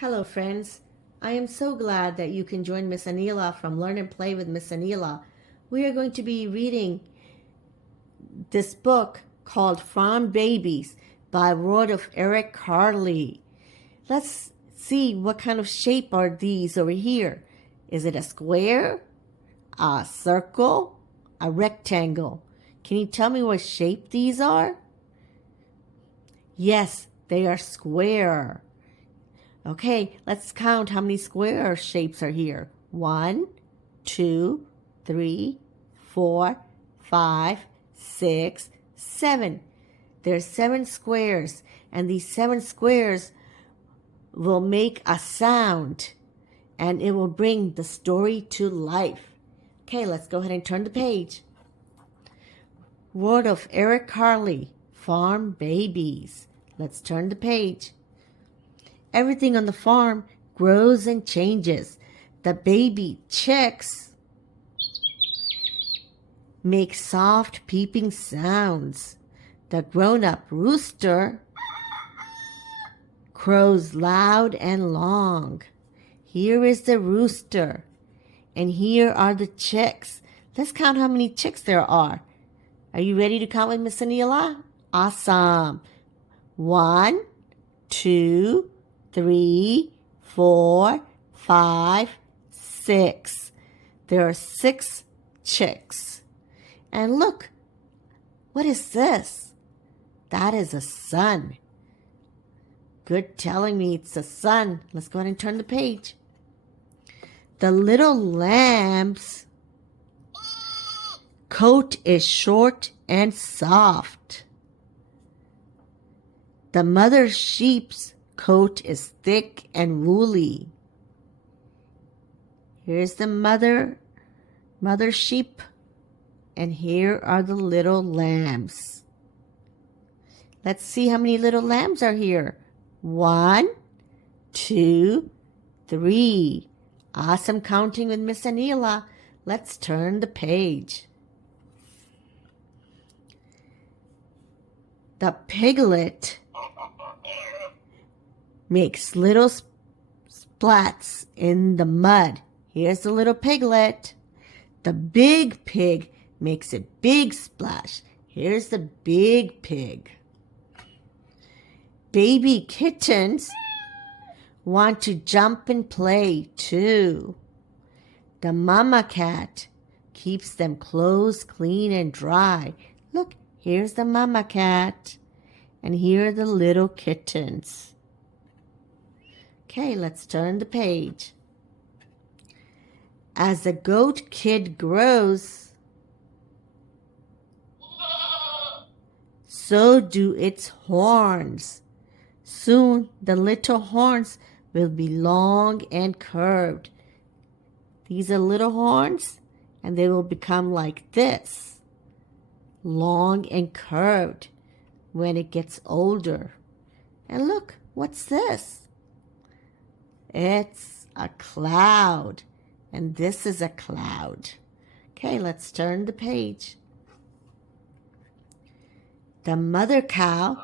Hello, friends. I am so glad that you can join Miss Anila from Learn and Play with Miss Anila. We are going to be reading this book called Farm Babies by word of Eric Carle. Let's see what kind of shape are these over here. Is it a square, a circle, a rectangle? Can you tell me what shape these are? Yes, they are square. Okay, let's count how many square shapes are here. 1, 2, 3, 4, 5, 6, 7. There's 7 squares, and these 7 squares will make a sound, and it will bring the story to life. Okay, let's go ahead and turn the page. Word of Eric Carle, Farm Babies. Let's turn the page. Everything on the farm grows and changes. The baby chicks make soft peeping sounds. The grown-up rooster crows loud and long. Here is the rooster, and here are the chicks. Let's count how many chicks there are. Are you ready to count with Miss Anila? Awesome. 1, 2, 3, 4, 5, 6. There are 6 chicks. And look, what is this? That is a sun. Good telling me it's a sun. Let's go ahead and turn the page. The little lamb's coat is short and soft. The mother sheep's coat is thick and woolly. Here's the mother sheep, and here are the little lambs. Let's see how many little lambs are here. 1, 2, 3. Awesome counting with Miss Anila. Let's turn the page. The piglet makes little splats in the mud. Here's the little piglet. The big pig makes a big splash. Here's the big pig. Baby kittens want to jump and play too. The mama cat keeps them clothes clean and dry. Look, here's the mama cat, and here are the little kittens. Okay, let's turn the page. As the goat kid grows, so do its horns. Soon the little horns will be long and curved. These are little horns, and they will become like this, long and curved when it gets older. And look, what's this? It's a cloud, and this is a cloud. Okay, let's turn the page. The mother cow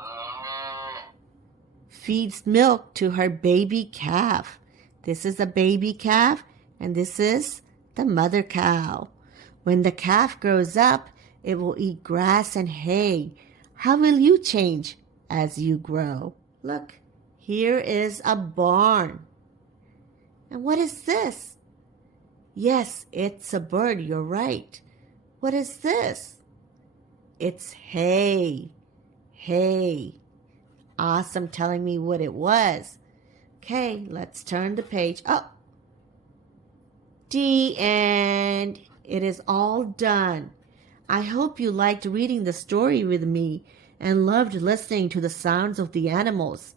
feeds milk to her baby calf. This is a baby calf, and this is the mother cow. When the calf grows up, it will eat grass and hay. How will you change as you grow? Look, here is a barn. And what is this? Yes, it's a bird, you're right. What is this? It's hay. Hay. Awesome telling me what it was. Okay, let's turn the page. Oh, the end. It is all done. I hope you liked reading the story with me and loved listening to the sounds of the animals.